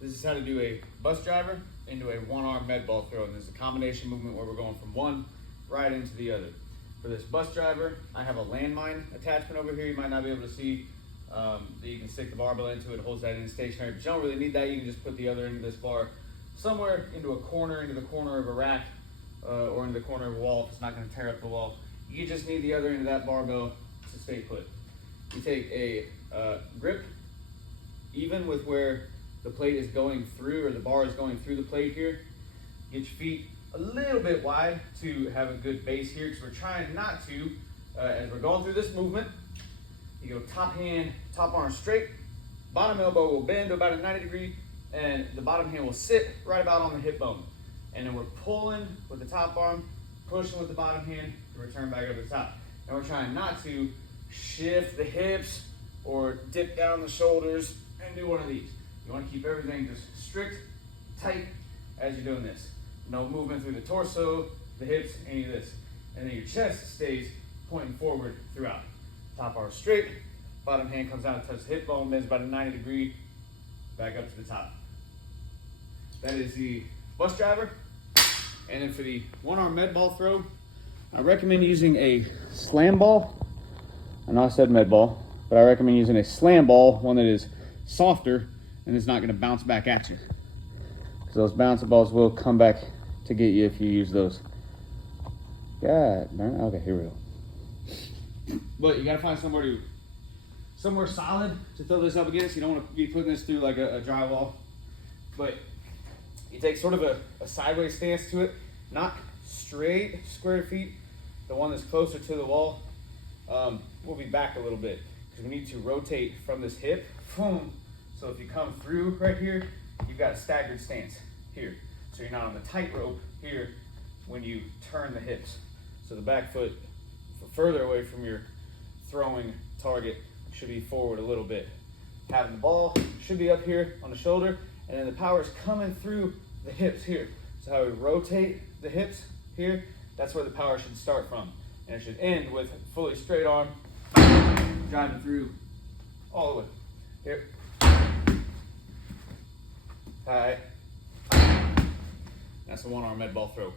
This is how to do a bus driver into a one-arm med ball throw. And this is a combination movement where we're going from one right into the other. For this bus driver, I have a landmine attachment over here. You might not be able to see that you can stick the barbell into. It holds that in stationary, but you don't really need that. You can just put the other end of this bar somewhere into a corner, into the corner of a rack, or into the corner of a wall if it's not going to tear up the wall. You just need the other end of that barbell to stay put. You take a grip even with where the plate is going through, or the bar is going through the plate here. Get your feet a little bit wide to have a good base here, because we're trying not to, as we're going through this movement, you go top hand, top arm straight, bottom elbow will bend to about a 90 degree, and the bottom hand will sit right about on the hip bone. And then we're pulling with the top arm, pushing with the bottom hand to return back over the top. And we're trying not to shift the hips or dip down the shoulders and do one of these. You want to keep everything just strict, tight as you're doing this. No movement through the torso, the hips, any of this. And then your chest stays pointing forward throughout. Top arm straight, bottom hand comes down to touch the hip bone, bends about a 90 degree, back up to the top. That is the bus driver. And then for the one-arm med ball throw, I recommend using a slam ball. I know I said med ball, but I recommend using a slam ball, one that is softer and is not going to bounce back at you. Because those bouncy balls will come back to get you if you use those. God darn it. Okay, here we go. But you got to find somewhere solid to throw this up against. You don't want to be putting this through like a drywall. But you take sort of a sideways stance to it, not straight square feet. The one that's closer to the wall will be back a little bit, because we need to rotate from this hip. Boom. So if you come through right here, you've got a staggered stance here. So you're not on the tightrope here when you turn the hips. So the back foot further away from your throwing target should be forward a little bit. Having the ball should be up here on the shoulder, and then the power is coming through the hips here. So how we rotate the hips here, that's where the power should start from. And it should end with fully straight arm, driving through all the way. Here. All right. That's the one-arm med ball throw.